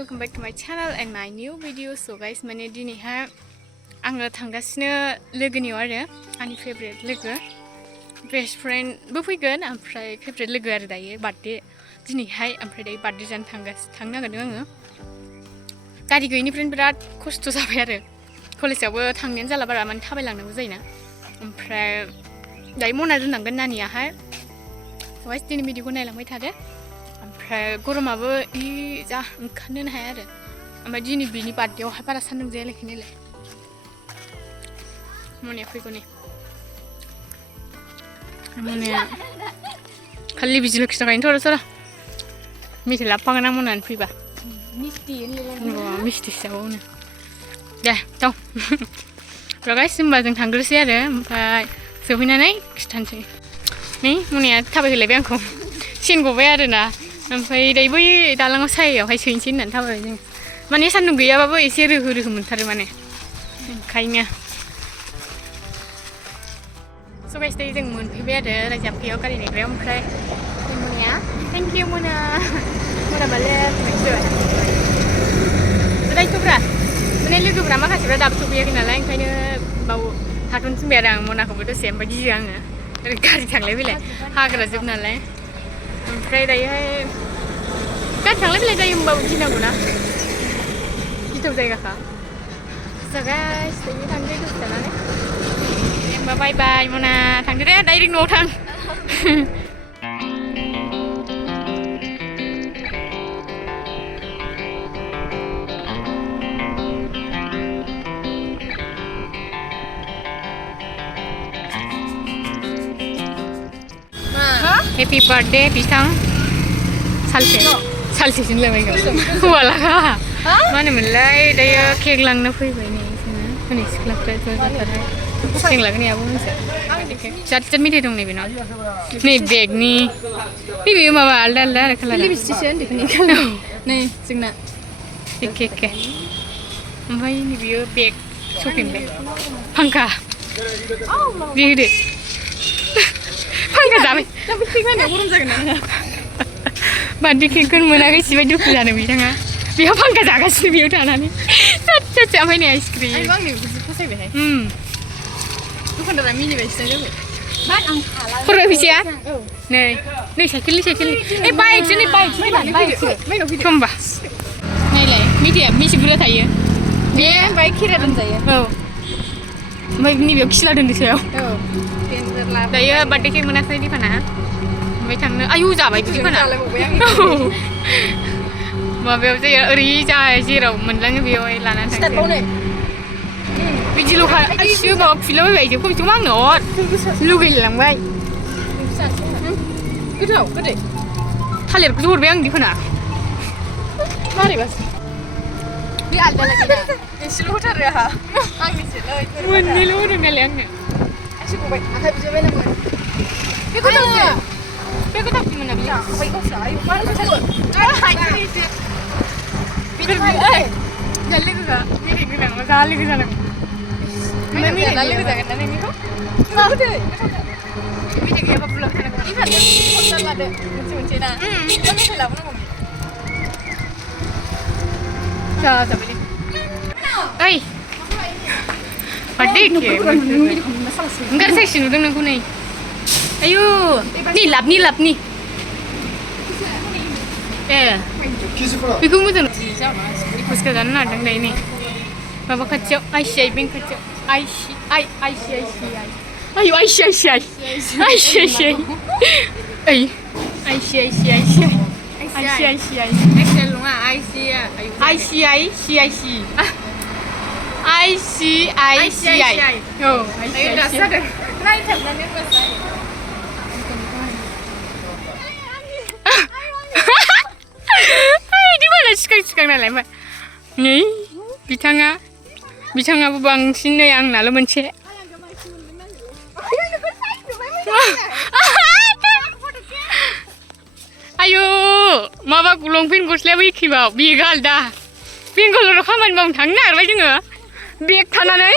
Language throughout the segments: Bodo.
welcome back to my channel and my new video. So guys, माने दिनैहाय आङो थांगासिनो लोगोनियाव आरो आंनि फेभरेट लोगो बेस्ट फ्रेन्डबो फैगोन ओमफ्राय फेभरेट लोगो आरो दायो बार्थडे दिनैहाय ओमफ्राय दायो बार्थडे जानो थांनो नागिरदों आङो गारि गैयिनिफ्रायनो बिराद खस्थ' जाबाय आरो कलेजावबो थांनायानो जाला बारा माने थाबायलांनांगौ जायोना ओमफ्राय दायो मना दोननांगोन नानियाहाय गाइस दिनै भिडिअखौ नायलांबाय थादो ओमफ्राय गरमाबो जा ओंखारनोनो हाया आरो ओमफ्राय दिनै बिनि बार्थडेआवहाय बारा सान्दुं जायाखै नालाय मनाया फैगौ नै मनाया खालि बिदिल' खिन्थाखायो थर' मेथाइ लाबोफागोन आं मनानै फैबा मिस्टि जाबावनो दे दं र' गाइस होमबा जों थांग्रोसै आरो ओमफ्राय सहैनानै खिथानोसै नै मनाया थाबायहोलायबाय आंखौ सेन गबाय आरोना ओमफ्राय दायो बै दालाङाव सायायावहाय सोहैनोसै होननानै थाबायबाय जों माने सान्दुं गैयाबाबो एसे रोहो रोहो मोनथारो माने ओंखायनो स' गाइस दायो जों मोनफैबाय आरो रायजाबखैयाव गारि नेग्रायाव ओमफ्राय मनाया थेंक इउ मना बाले रायथ'फ्रा माने लोगोफ्रा माखासेफ्रा दाबो सफैयाखै नालाय ओंखायनो बाव थाथ'नो थिनबाय आरो आं मनाखौबो दसे ओमफ्राय गियो आङो ओरै गारि थांलाय फैलाय हाग्रा जोब नालाय ओमफ्राय दायोहाय गारि थांलाय फैलाय जायो होमबाबो गिनांगौना गिथाव जायगाखा स' गाइस दायो थांदो दसे थानानै होमबा बाय बाय मना थांदो दे डाइरेक्ट न'आव थां Happy birthday बिथां सालसेजों लायबायगौ हौवालाखा मा होनोमोनलाय दायो केक लांनो फैबाय नै जोङो हनै सिख्लाफ्रा ज' जाथारबाय केक लागोन याबो मोनसे जाद मेथाइ दं नै बेनाव नै बेगनि बेयो माबा आलदा आलदा आरो खालार लिपस्टिकसो उन्दैफोरनि खालार नै जोंना एखे ओमफ्राय नै बियो बेग शपिं बेग फांखा बे होदो फांखा जाबाय गरम जागोन ना बार्थडे केकखौनो मोनाखै सिबाय दुखु जादों बिथाङा बेयाव फांखा जागासिनो बेयाव थानानै साथि ओमफ्य नै आइसक्रिम आंनि फसायबायहाय दखानदारा मिनिबायसो जाबाय खर'आव फैसाया नै साइकेलनि ए बाइकसो नै बाइकसो होमबा नायलाय मेथाइया बेसे बुरजा थायो बे बाइक खेरा दोनजायो औ ओमफ्राय नैबेयाव खिला दोनदो सायाव दायो बार्थडे केक मोनाखै दिफाना ओमफ्राय थांनो आयु जाबाय दिफाना माबायाव जायो ओरै जाय जेराव मोनलाङो बेयावहाय लानानै थांसै बिदिल'खा आइसो माबा फिलाबायबाय जों खमसेखम आंनो हर लुगैलांबाय गोथाव गोदै थालिरखौसो हरबाय आं दिफाना मारैबासो बे आलदा लागिना एसेल' होथारो आंहा आंनिसोलै मोननैल' होदों नालाय आंनो गबाय आखाइ बिजोबायनांगोन बे गोथावसिन मोना बियो ओमफ्राय गावसो आयु मार गोथाव जा लोगोगा मेथाइ गोनां जा लोगो जानांगौ ओमफ्राय मेथाइ लोगो जागोन ना नोंनिखौ गोदै मेथाइ गैयाबा बुलाव थानांगौ इफानो खनना लादो मोनसे ना मेथाइ लाबोनांगौ जा जाबाय ओइ बार्थडे केक ओंखार साइस नुदों नोंखौ नै आयु नै लाबनि ए बेखौ मोजां फुसका जानो नागिरदों दायो नै माबा खाथियाव आइसिआइ बेंक खाथियाव आइसिआइ आयु आइसिआइ नङा आइसिआइसि ICICI oh ICICI नायथाबनानै मोजां आइ दिमाला सिखां नालाय नै बिथाङाबो बांसिन नै आंनाल' मोनसे आयु माबा लंपेन्ट गस्लायाबो एखेबाव बेगा आलदा बेंगालराव खामानि मावनो थांनो नागिरबाय जोङो बेग थानानै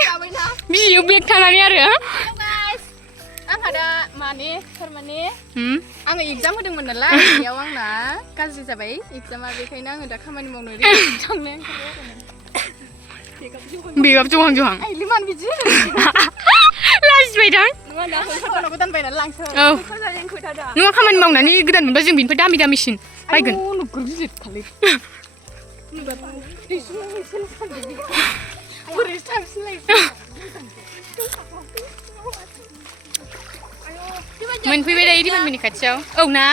बियो बेग थानानै आरो आंहा दा माने थारमाने आङो एगजाम होदोंमोन नालाय बेयाव आंना गाज्रि जाबाय एगजामा बेखायनो आङो दा खामानि मावनो रेडि थांनो बेगाब जहां आइ लिमान बिदि लाजिबाय दां नङा दा फट'नो गोदान बायनानै लांसै औ नङा खामानि मावनानै गोदान मोनबा जों बिनिफ्राय दामि दामिसिन बायगोन नोगोर गिदिर खालै बोरै थांसैलाय मोनफैबाय दायो दिमाननि खाथियाव औ ना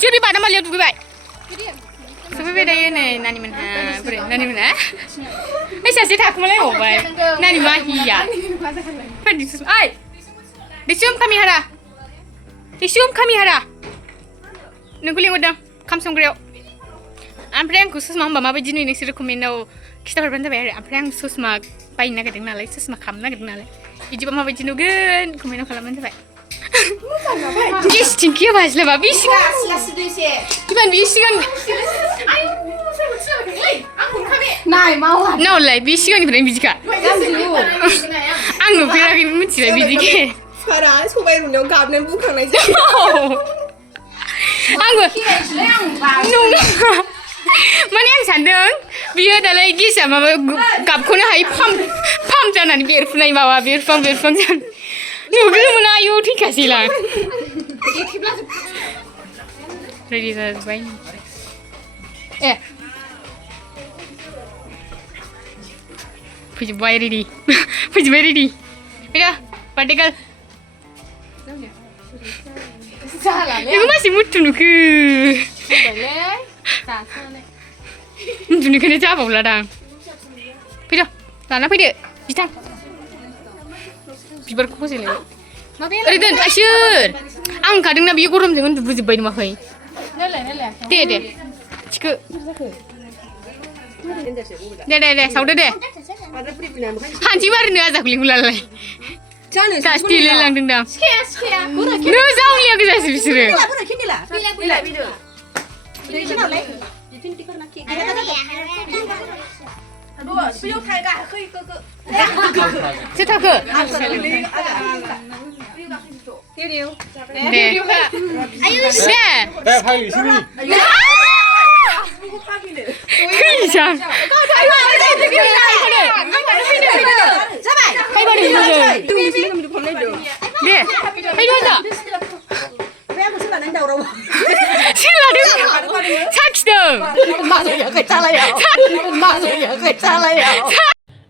सोर बे बादामालियाव दुगैबाय सफैबाय दायो नै नानिमोनहा बोरै नानिमोनहा ओइ सासे थाखुमालायबावबाय नानि माहिया ओइ दिसुम खामिहारा नोंखौ लिंहरदों ओंखाम संग्रायाव ओमफ्राय आंखौ ससमा होनबा माबायदि नुयो नोंसोरो कमेन्टआव खिथाहरबानो जाबाय आरो ओमफ्राय आं ससमा बायनो नागिरदों नालाय ससमा खालामनो नागिरदों नालाय बिदिबा माबायदि नुगोन कमेन्टआव खालामबानो जाबाय Yes, tinggi apa sih lah, bis. Gimana bis kan? Nah, mau. Nah, lah bis kan ini berani bis kak. Anggu kira kira mesti lah bis kak. Sekarang, coba yang nyok kabin bukan aja. Anggu. Nung. Mana yang sandeng? Biar dah lagi sama kap kau ni hai pam jangan biar funai bawa biar pam jangan. Nugul mana ayu ঠিক আছে lah. Ready जाबाय. फैजोबबाय ready. Fida, partikel. Ini masih mutu nuku. Nuku ni siapa pula dang? Fida, lana fida, ditang. बिबारखौ फसायलाय ओरै दोन आइसोर आं ओंखारदोंना बियो गरमजों उन्दुबोजोब्बाय नुवाखै दे थिखो दे सावदो दे हानसै बारनो आजाखौ लिंहरलाय गासिबो लांदोंदां नो जावलिया गोजासो बिसोरो Cetaku. Ayo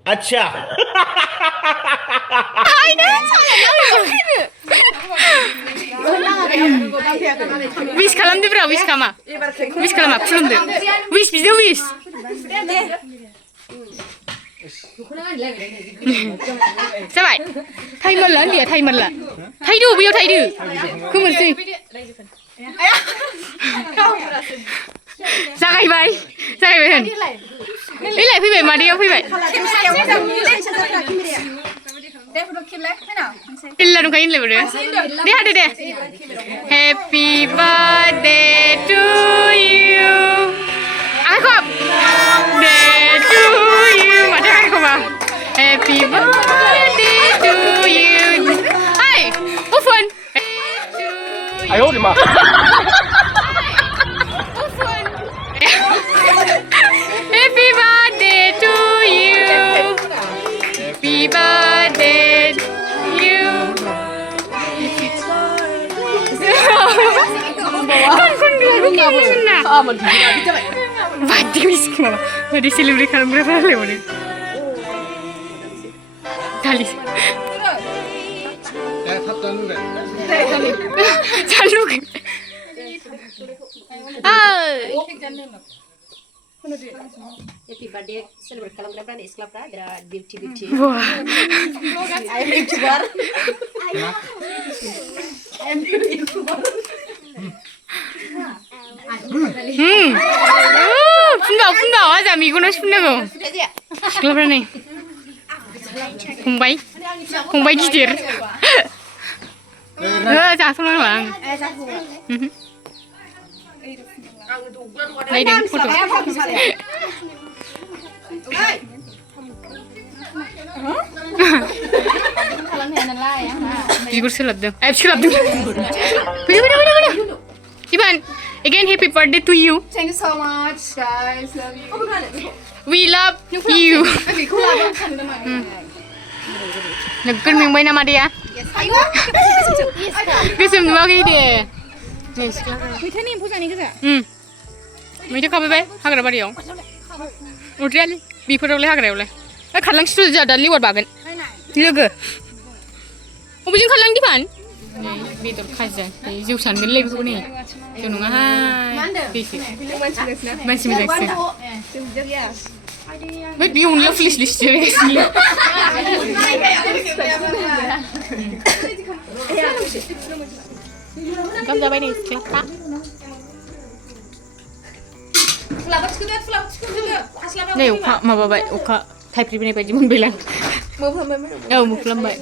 अच्छा Wis खालामदो ब्रा wis खामा खुलुमदो wis बिदो wis जाबाय टाइमार ला उन्दैया टाइमार ला थाइदो बैयाव थाइदो खोमोरसै जागायबाय होन एलाय फैबाय मादैयाव फैबाय इल्ला दंखायो इनलाय बोरो दे हादो दे Happy birthday to you आखब day to you माथो आखबा Happy birthday to you Hai Ufun 哎呦我的妈 Happy birthday to you Happy birthday to you Mati wis kenapa? Mati celebrate kan berapa lewat ni? Tali. ચાલુ Happy birthday celebrate खालामग्राफ्रा नै सिख्लाफ्रा बिराद beauty wah I am YouTuber funggau aja migunaव सिफुनांगौ सिख्लाफ्रा नै फंबाय गिदिर जाथ'नांला आं नायदों फट' बिगुर सोलाबदों सोलाबदों फैदो Ivan again happy birthday to you Thank you so much, guys. Love you. we love you Beखौ लाबो सानदों माने. नोगोर मेंबाय नामा दैया गोसोम नुवाखै दे नै सिख्लाफोरा मैथानि एम्फौ जानाय गोजा. मैथा खाबायबाय हाग्रा बारियाव उरजायालै बेफोरावलाय हाग्रायावलाय खारलांसिथ' जोंहा दा लेवार बागोन लोगो अबेजों खारलां दिफान नै बेदर खाजा जौ सानगोनलै बेखौ नै जौ नङाहाय दैसो मानसि मोजांसो बै बे अनला पुलिस लिस्ट जिरायगासिनो ओंखाम जाबाय नै सिख्लाफ्रा नै अखा माबाबाय अखा थाइफ्रिबोनाय बायदि मोनबायलां औ मोफ्लामबाय